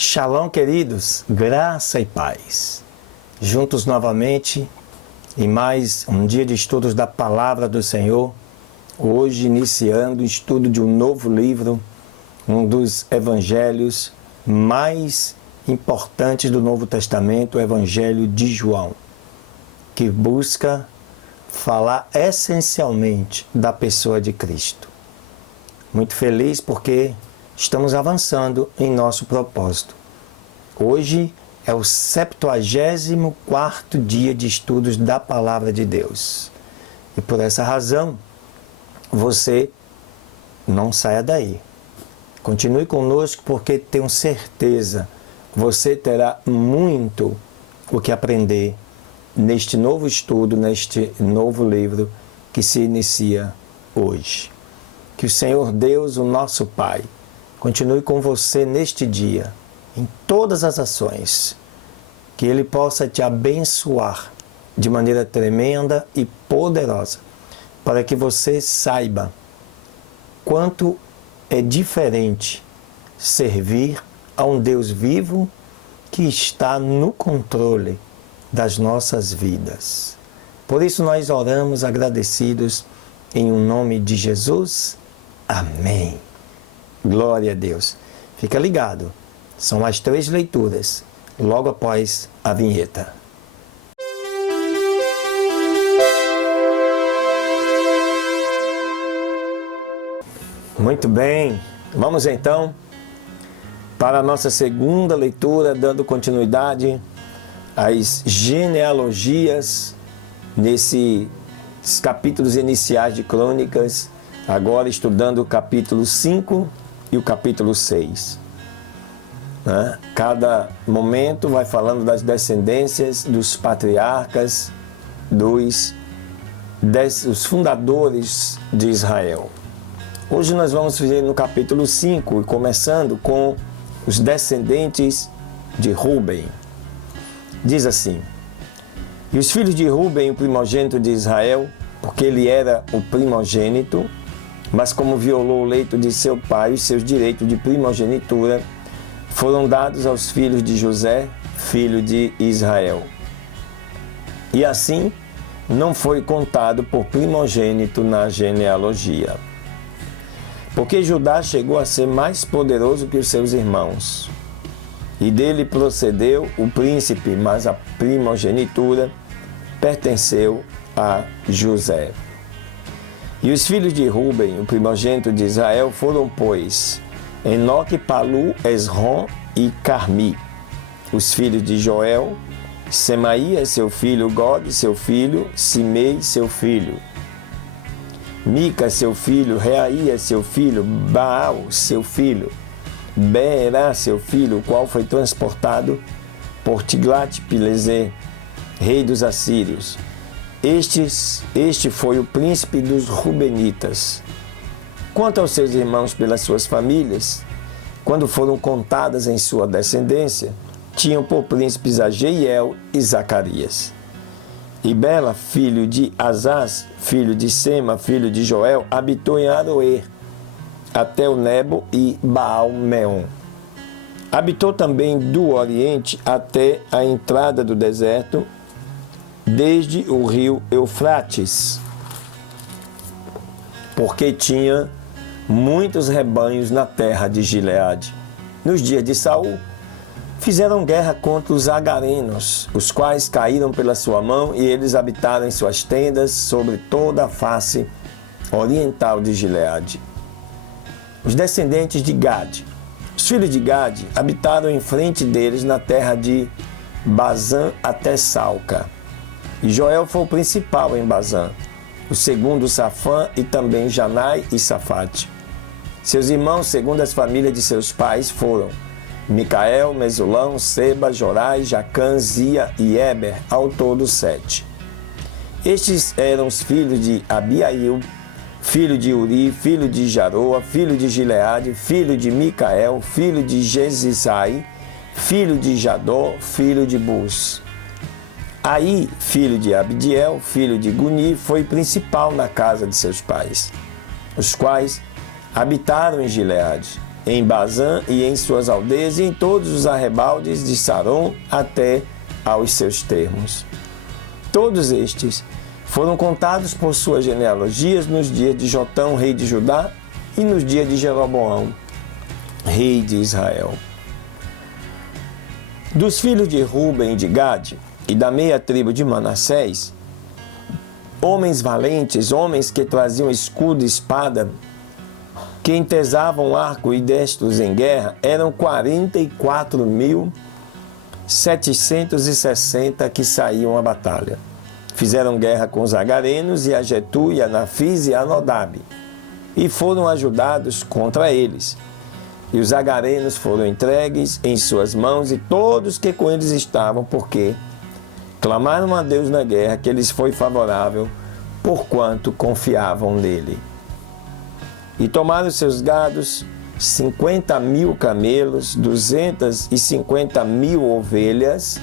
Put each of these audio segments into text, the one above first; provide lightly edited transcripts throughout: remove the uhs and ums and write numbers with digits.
Shalom, queridos, graça e paz. Juntos novamente em mais um dia de estudos da Palavra do Senhor. Hoje iniciando o estudo de um novo livro, um dos evangelhos mais importantes do Novo Testamento, o Evangelho de João, que busca falar essencialmente da pessoa de Cristo. Muito feliz porque estamos avançando em nosso propósito. Hoje é o 74º dia de estudos da Palavra de Deus. E por essa razão, você não saia daí. Continue conosco porque tenho certeza você terá muito o que aprender neste novo estudo, neste novo livro que se inicia hoje. Que o Senhor Deus, o nosso Pai, continue com você neste dia, em todas as ações, que Ele possa te abençoar de maneira tremenda e poderosa, para que você saiba quanto é diferente servir a um Deus vivo que está no controle das nossas vidas. Por isso nós oramos agradecidos em nome de Jesus. Amém. Glória a Deus. Fica ligado. São as 3 leituras, logo após a vinheta. Muito bem. Vamos então para a nossa segunda leitura, dando continuidade às genealogias nesses capítulos iniciais de Crônicas, agora estudando o capítulo 5 e o capítulo 6. Cada momento vai falando das descendências dos patriarcas, dos fundadores de Israel. Hoje nós vamos ver no capítulo 5, começando com os descendentes de Ruben. Diz assim: E os filhos de Ruben, o primogênito de Israel, porque ele era o primogênito, mas como violou o leito de seu pai, os seus direitos de primogenitura foram dados aos filhos de José, filho de Israel. E assim não foi contado por primogênito na genealogia. Porque Judá chegou a ser mais poderoso que os seus irmãos. E dele procedeu o príncipe, mas a primogenitura pertenceu a José. E os filhos de Ruben, o primogênito de Israel, foram, pois, Enoque, Palu, Esrom e Carmi. Os filhos de Joel, Semaías, seu filho, God, seu filho, Simei, seu filho, Mica, seu filho, Reaías, seu filho, Baal, seu filho, Beerá, seu filho, o qual foi transportado por Tiglat-Pileser, rei dos assírios. Este foi o príncipe dos Rubenitas. Quanto aos seus irmãos pelas suas famílias, quando foram contadas em sua descendência, tinham por príncipes a Jeiel e Zacarias. E Bela, filho de Azaz, filho de Sema, filho de Joel, habitou em Aroer, até o Nebo e Baal-Meon. Habitou também do Oriente até a entrada do deserto, desde o rio Eufrates, porque tinha muitos rebanhos na terra de Gileade. Nos dias de Saul, fizeram guerra contra os agarenos, os quais caíram pela sua mão, e eles habitaram em suas tendas sobre toda a face oriental de Gileade. Os descendentes de Gade. Os filhos de Gade habitaram em frente deles na terra de Bazã até Salca. E Joel foi o principal em Bazã, o segundo Safã e também Janai e Safate. Seus irmãos, segundo as famílias de seus pais, foram Micael, Mesulão, Seba, Jorai, Jacã, Zia e Eber, ao todo 7. Estes eram os filhos de Abiail, filho de Uri, filho de Jaroa, filho de Gileade, filho de Micael, filho de Jesisai, filho de Jadó, filho de Bus. Aí, filho de Abdiel, filho de Guni, foi principal na casa de seus pais, os quais habitaram em Gileade. em Bazã e em suas aldeias, e em todos os arrebaldes de Saron até aos seus termos. Todos estes foram contados por suas genealogias nos dias de Jotão, rei de Judá, e nos dias de Jeroboão, rei de Israel. Dos filhos de Ruben e de Gade, e da meia tribo de Manassés, homens valentes, homens que traziam escudo e espada, que entesavam arco e destros em guerra, eram 44.760 que saíam à batalha. Fizeram guerra com os agarenos, e a Getu, e a Nafis, e a Nodab, e foram ajudados contra eles. E os agarenos foram entregues em suas mãos, e todos que com eles estavam, porque clamaram a Deus na guerra, que lhes foi favorável, porquanto confiavam nele. E tomaram seus gados, 50.000 camelos, 250.000 ovelhas,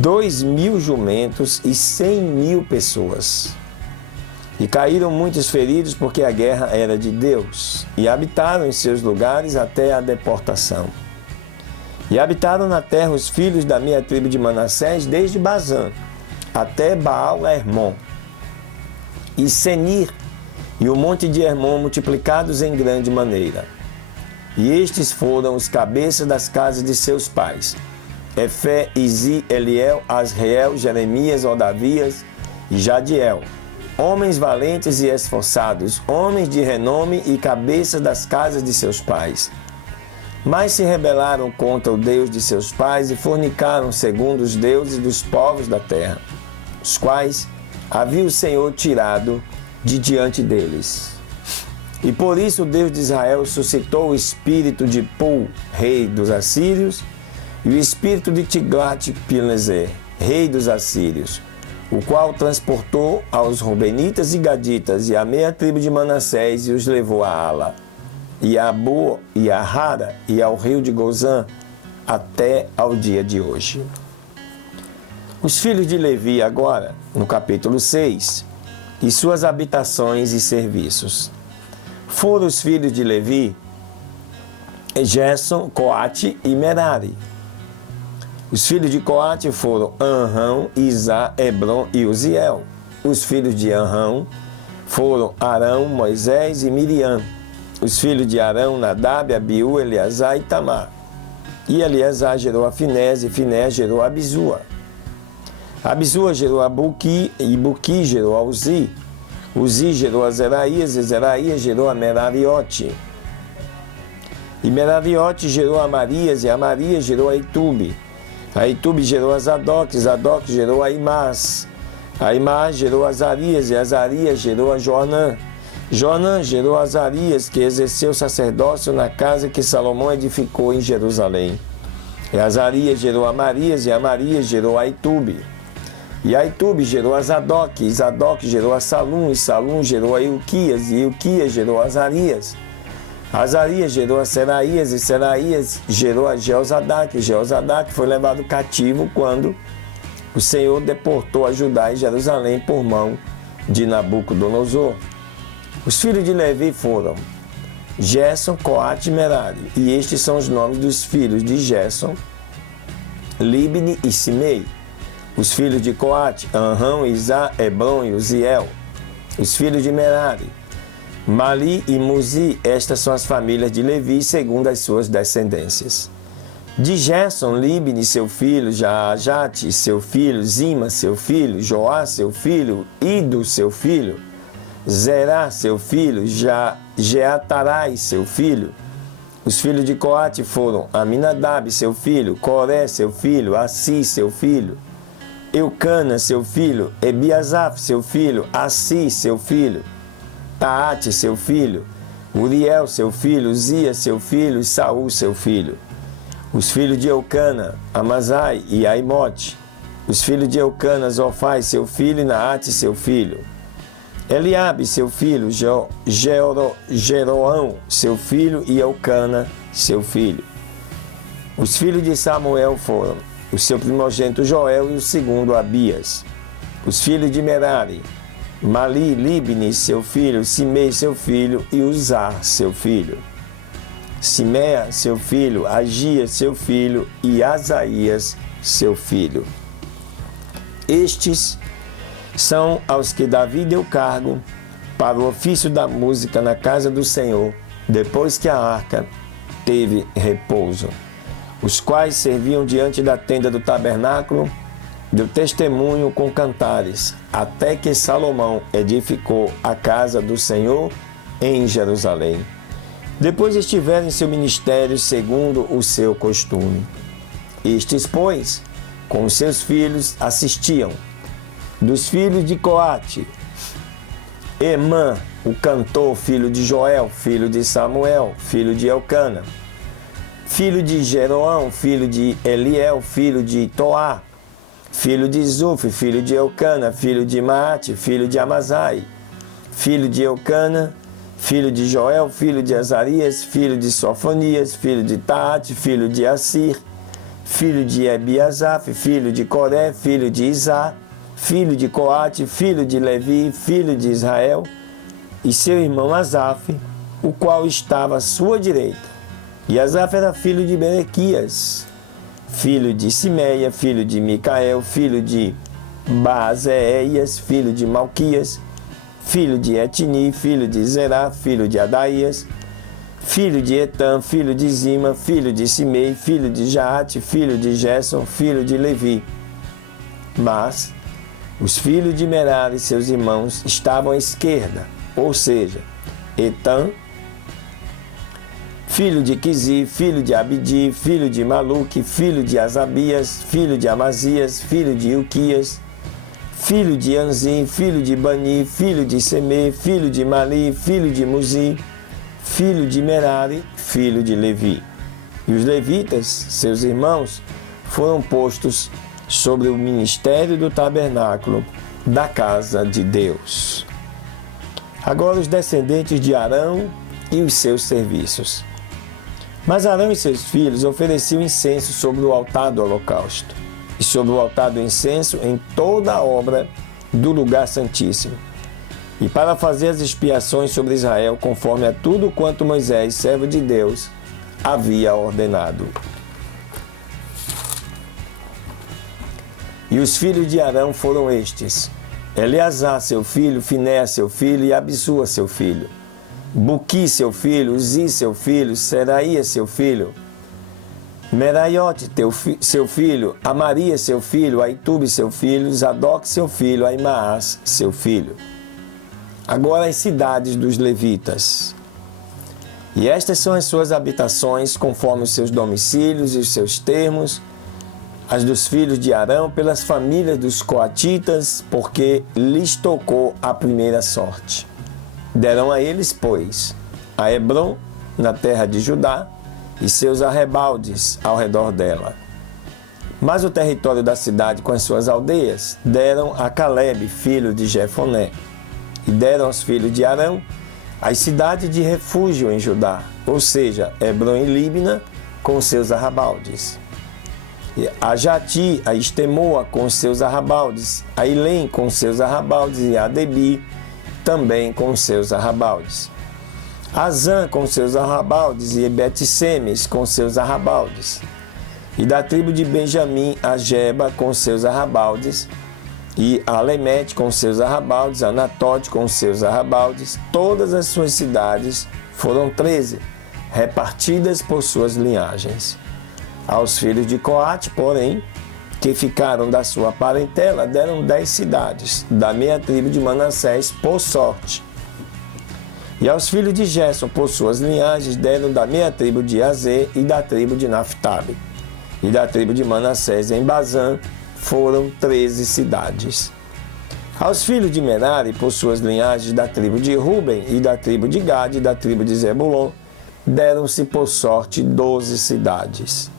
2.000 jumentos e 100.000 pessoas. E caíram muitos feridos, porque a guerra era de Deus, e habitaram em seus lugares até a deportação. E habitaram na terra os filhos da meia tribo de Manassés, desde Bazã até Baal-Hermon, e Senir, e o monte de Hermon, multiplicados em grande maneira. E estes foram os cabeças das casas de seus pais: Efé, Izi, Eliel, Asriel, Jeremias, Odavias e Jadiel, homens valentes e esforçados, homens de renome e cabeças das casas de seus pais. Mas se rebelaram contra o Deus de seus pais e fornicaram segundo os deuses dos povos da terra, os quais havia o Senhor tirado de diante deles. E por isso o Deus de Israel suscitou o espírito de Pul, rei dos assírios, e o espírito de Tiglat-Pileser, rei dos assírios, o qual transportou aos Rubenitas e Gaditas e a meia tribo de Manassés, e os levou a Ala, e a Boa, e a Hara, e ao rio de Gozã, até ao dia de hoje. Os filhos de Levi agora, no capítulo 6, e suas habitações e serviços. Foram os filhos de Levi, Gerson, Coate e Merari. Os filhos de Coate foram Anrão, Izá, Hebron e Uziel. Os filhos de Anrão foram Arão, Moisés e Miriam. Os filhos de Arão, Nadab, Abiú, Eleazar e Tamar. E Eleazar gerou a Finés, e Finés gerou a Abisua. Abisua gerou a Buqui, e Buqui gerou a Uzi. Uzi gerou a Zeraías, e Zeraías gerou a Merariote. E Merariote gerou a Marias, e a Marias gerou a Itube. A Itube gerou a Zadok, Zadok gerou a Imás. A Imás gerou a Azarias, e Azarias gerou a Joanã. Joanã gerou a Azarias, que exerceu sacerdócio na casa que Salomão edificou em Jerusalém. E Azarias gerou a Marias, e a Marias gerou a Itube. E Aitube gerou a Zadok, e Zadok gerou a Salum, e Salum gerou a Ilquias, e Ilquias gerou a Azarias. Azarias gerou a Seraías, e Seraías gerou a Jeozadak. E Jeozadak foi levado cativo quando o Senhor deportou a Judá e Jerusalém por mão de Nabucodonosor. Os filhos de Levi foram Gerson, Coate e Merari. E estes são os nomes dos filhos de Gerson, Libni e Simei. Os filhos de Coate, Anrão, Izá, Hebron e Uziel. Os filhos de Merari, Mali e Muzi. Estas são as famílias de Levi, segundo as suas descendências. De Gerson, Libni, seu filho, Jaajate, seu filho, Zima, seu filho, Joá, seu filho, Ido, seu filho, Zerá, seu filho, Jeatarai, seu filho. Os filhos de Coate foram Aminadab, seu filho, Coré, seu filho, Assi, seu filho, Eucana, seu filho, Ebiasaf, seu filho, Assi, seu filho, Taate, seu filho, Uriel, seu filho, Zia, seu filho, e Saul, seu filho. Os filhos de Eucana, Amazai e Aimote. Os filhos de Eucana, Zofai, seu filho, e Naate, seu filho. Eliabe, seu filho, Jeroão, seu filho, e Eucana, seu filho. Os filhos de Samuel foram o seu primogênito Joel e o segundo Abias. Os filhos de Merari, Mali, Libni, seu filho, Simei, seu filho, e Uzar, seu filho. Simea, seu filho, Agias, seu filho, e Asaías, seu filho. Estes são aos que Davi deu cargo para o ofício da música na casa do Senhor, depois que a arca teve repouso, os quais serviam diante da tenda do tabernáculo do testemunho com cantares, até que Salomão edificou a casa do Senhor em Jerusalém. Depois estiveram em seu ministério segundo o seu costume. Estes, pois, com os seus filhos, assistiam. Dos filhos de Coate, Emã, o cantor, filho de Joel, filho de Samuel, filho de Elcana, filho de Jeroão, filho de Eliel, filho de Toá, filho de Zuf, filho de Elcana, filho de Maate, filho de Amazai, filho de Elcana, filho de Joel, filho de Azarias, filho de Sofonias, filho de Taate, filho de Assir, filho de Ebiasaf, filho de Coré, filho de Isá, filho de Coate, filho de Levi, filho de Israel, e seu irmão Asaf, o qual estava à sua direita. E Asaf era filho de Berequias, filho de Simeia, filho de Micael, filho de Baazeias, filho de Malquias, filho de Etni, filho de Zerá, filho de Adaías, filho de Etam, filho de Zima, filho de Simei, filho de Jaate, filho de Gerson, filho de Levi. Mas os filhos de Merari e seus irmãos estavam à esquerda, ou seja, Etam, filho de Quisi, filho de Abdi, filho de Maluque, filho de Asabias, filho de Amazias, filho de Ilquias, filho de Anzim, filho de Bani, filho de Semê, filho de Mali, filho de Muzi, filho de Merari, filho de Levi. E os levitas, seus irmãos, foram postos sobre o ministério do tabernáculo da casa de Deus. Agora os descendentes de Arão e os seus serviços. Mas Arão e seus filhos ofereciam incenso sobre o altar do holocausto e sobre o altar do incenso em toda a obra do lugar santíssimo, e para fazer as expiações sobre Israel, conforme a tudo quanto Moisés, servo de Deus, havia ordenado. E os filhos de Arão foram estes: Eleazar, seu filho, Finéas, seu filho, e Abissua, seu filho, Buqui, seu filho, Uzi, seu filho, Seraías, seu filho, Meraiote, seu filho, Amaria, seu filho, Aitube, seu filho, Zadok, seu filho, Aimaas, seu filho. Agora as cidades dos levitas. E estas são as suas habitações, conforme os seus domicílios e os seus termos, as dos filhos de Arão, pelas famílias dos coatitas, porque lhes tocou a primeira sorte. Deram a eles, pois, a Hebrom, na terra de Judá, e seus arrebaldes ao redor dela. Mas o território da cidade com as suas aldeias deram a Calebe, filho de Jefoné, e deram aos filhos de Arão as cidades de refúgio em Judá, ou seja, Hebrom e Líbna, com seus arrabaldes. A Jati, a Estemoa, com seus arrabaldes, a Ilém, com seus arrabaldes, e a Debi, também com seus arrabaldes. Azã, com seus arrabaldes, e Bet-Semes, com seus arrabaldes. E da tribo de Benjamim, a Geba, com seus arrabaldes, e a Alemete, com seus arrabaldes, Anatote, com seus arrabaldes. Todas as suas cidades foram 13, repartidas por suas linhagens. Aos filhos de Coate, porém, que ficaram da sua parentela, deram 10 cidades, da meia tribo de Manassés, por sorte. E aos filhos de Gerson, por suas linhagens, deram da meia tribo de Azê e da tribo de Naftali. E da tribo de Manassés, em Bazã, foram 13 cidades. Aos filhos de Merari, por suas linhagens, da tribo de Ruben e da tribo de Gade e da tribo de Zebulon, deram-se por sorte 12 cidades.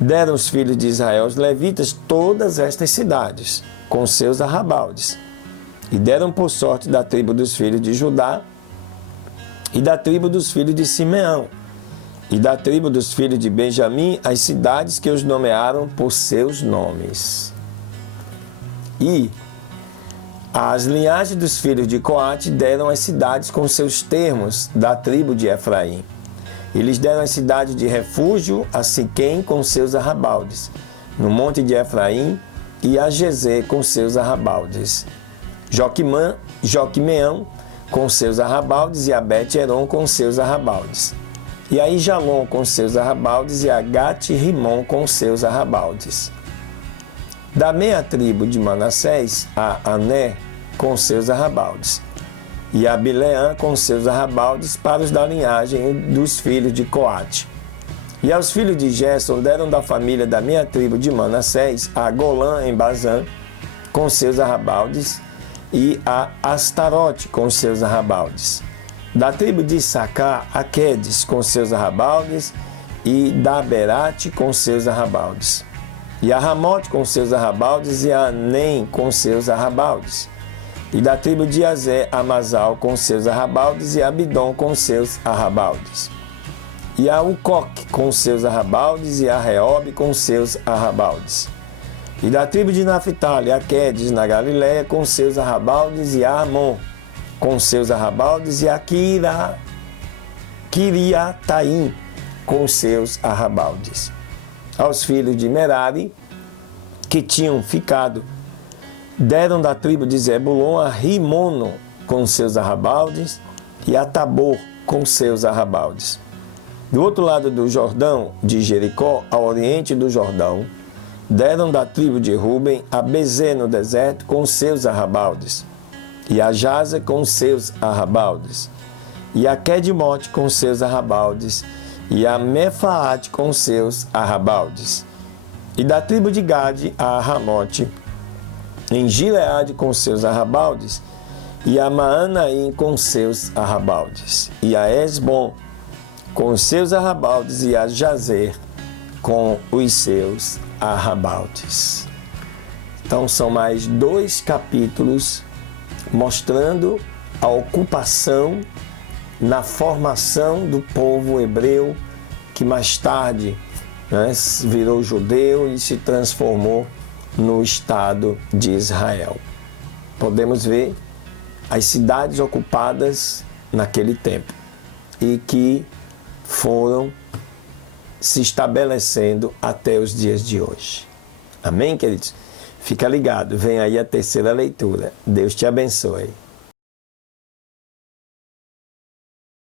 Deram os filhos de Israel aos levitas todas estas cidades, com seus arrabaldes. E deram por sorte da tribo dos filhos de Judá e da tribo dos filhos de Simeão, e da tribo dos filhos de Benjamim, as cidades que os nomearam por seus nomes. E as linhagens dos filhos de Coate deram as cidades com seus termos da tribo de Efraim. E lhes deram a cidade de refúgio a Siquém com seus arrabaldes, no monte de Efraim, e a Gezer com seus arrabaldes, Joquimeão com seus arrabaldes, e a Bet-Heron com seus arrabaldes, e a Ijalon com seus arrabaldes, e a Gate-Rimon com seus arrabaldes. Da meia tribo de Manassés, a Ané com seus arrabaldes, e a Bileã com seus arrabaldes, para os da linhagem dos filhos de Coate. E aos filhos de Gerson deram da família da meia tribo de Manassés a Golã em Bazã com seus arrabaldes, e a Astarote com seus arrabaldes. Da tribo de Issacar, a Quedes com seus arrabaldes, e Daberate com seus arrabaldes. E a Ramote com seus arrabaldes, e a Nem com seus arrabaldes. E da tribo de Azé, a Masal com seus arrabaldes, e a Abidom com seus arrabaldes. E a Ucoque com seus arrabaldes, e a Reobe com seus arrabaldes. E da tribo de Naphtali, a Quedes na Galiléia com seus arrabaldes, e a Amon com seus arrabaldes, e a Quiriataim com seus arrabaldes. Aos filhos de Merari, que tinham ficado, deram da tribo de Zebulon a Rimono com seus arrabaldes, e a Tabor com seus arrabaldes. Do outro lado do Jordão, de Jericó, ao oriente do Jordão, deram da tribo de Ruben a Bezê no deserto com seus arrabaldes, e a Jaza com seus arrabaldes, e a Quedimote com seus arrabaldes, e a Mefaate com seus arrabaldes. E da tribo de Gade a Ramote, em Gileade com seus arrabaldes, e a Maanaim com seus arrabaldes, e a Esbom com os seus arrabaldes, e a Jazer com os seus arrabaldes. Então são mais 2 capítulos mostrando a ocupação na formação do povo hebreu, que mais tarde, né, virou judeu e se transformou no Estado de Israel. Podemos ver as cidades ocupadas naquele tempo e que foram se estabelecendo até os dias de hoje. Amém, queridos? Fica ligado, vem aí a terceira leitura. Deus te abençoe.